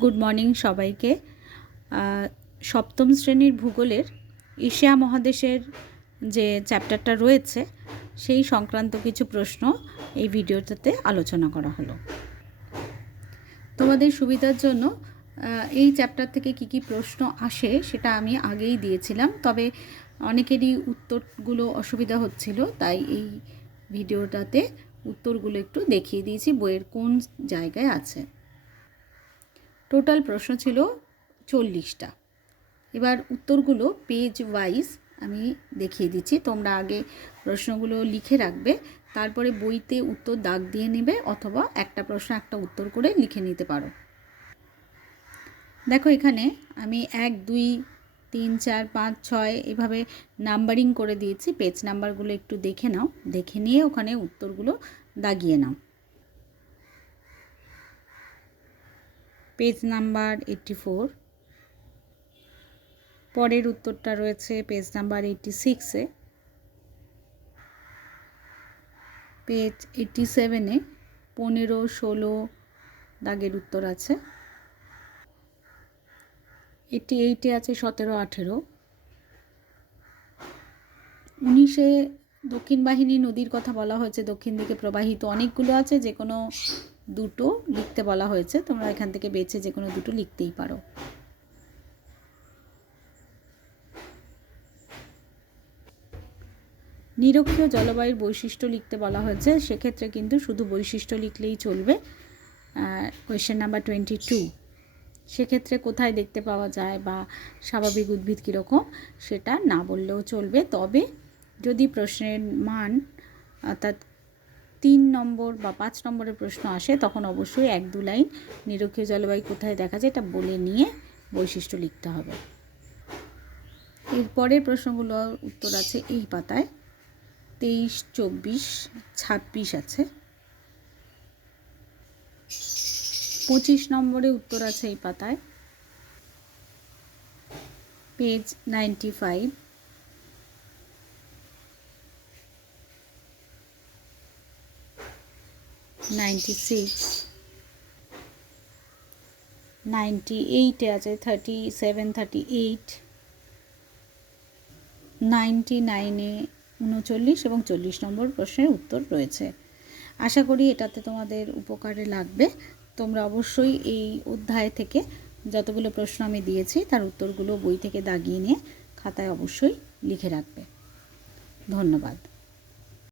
Good morning সবাইকে। সপ্তম শ্রেণীর ভূগোলের এশিয়া মহাদেশের যে চ্যাপ্টারটা রয়েছে সেই সংক্রান্ত কিছু প্রশ্ন এই ভিডিওটাতে আলোচনা করা হলো। তোমাদের সুবিধার জন্য এই চ্যাপ্টার থেকে কি প্রশ্ন আসে সেটা আমি আগেই দিয়েছিলাম, তবে অনেকেরই উত্তরগুলো অসুবিধা হচ্ছিল, তাই এই ভিডিওটাতে উত্তরগুলো একটু দেখিয়ে দিয়েছি বইয়ের কোন জায়গায় আছে। টোটাল প্রশ্ন ছিল 40টা। এবার উত্তরগুলো পেজ ওয়াইজ আমি দেখিয়ে দিচ্ছি। তোমরা আগে প্রশ্নগুলো লিখে রাখবে, তারপরে বইতে উত্তর দাগ দিয়ে নেবে, অথবা একটা প্রশ্ন একটা উত্তর করে লিখে নিতে পারো। দেখো এখানে আমি 1, 2, 3, 4, 5, 6 এভাবে নাম্বারিং করে দিয়েছি। পেজ নাম্বারগুলো একটু দেখে নাও, দেখে নিয়ে ওখানে উত্তরগুলো দাগিয়ে নাও। পেজ নাম্বার 84, পরের উত্তরটা রয়েছে পেজ নাম্বার 86-এ, পেজ 87-এ 15, 16 দাগের উত্তর আছে, 88-এ আছে 17, 18, 19-এ দক্ষিণ বাহিনী নদীর কথা বলা হয়েছে, দক্ষিণ দিকে প্রবাহিত অনেকগুলো আছে, যে কোনো দুটো লিখতে বলা হয়েছে, তোমরা এখান থেকে বেছে যে কোনো দুটো লিখতেই পারো। নিরক্ষীয় জলবায়ুর বৈশিষ্ট্য লিখতে বলা হয়েছে, সেক্ষেত্রে কিন্তু শুধু বৈশিষ্ট্য লিখলেই চলবে। কোয়েশ্চেন নাম্বার 22, সেক্ষেত্রে কোথায় দেখতে পাওয়া যায় বা স্বাভাবিক উদ্ভিদ কীরকম সেটা না বললেও চলবে, তবে যদি প্রশ্নের মান অর্থাৎ 3 নম্বর বা 5 নম্বরের প্রশ্ন আসে তখন অবশ্যই 1-2 লাইন নিরক্ষীয় জলবায়ু কোথায় দেখা যায় এটা বলে নিয়ে বৈশিষ্ট্য লিখতে হবে। এরপরের প্রশ্নগুলোর উত্তর আছে এই পাতায়, 23, 24, 26 আছে। 25 নম্বরে উত্তর আছে এই পাতায়, পেজ 95, 96, 98-এ আছে 37, 38, 99-এ 39 এবং 40 নম্বর প্রশ্নের উত্তর রয়েছে। আশা করি এটাতে তোমাদের উপকারে লাগবে। তোমরা অবশ্যই এই অধ্যায় থেকে যতগুলো প্রশ্ন আমি দিয়েছি তার উত্তরগুলো বই থেকে দাগিয়ে নিয়ে খাতায় অবশ্যই লিখে রাখবে। ধন্যবাদ।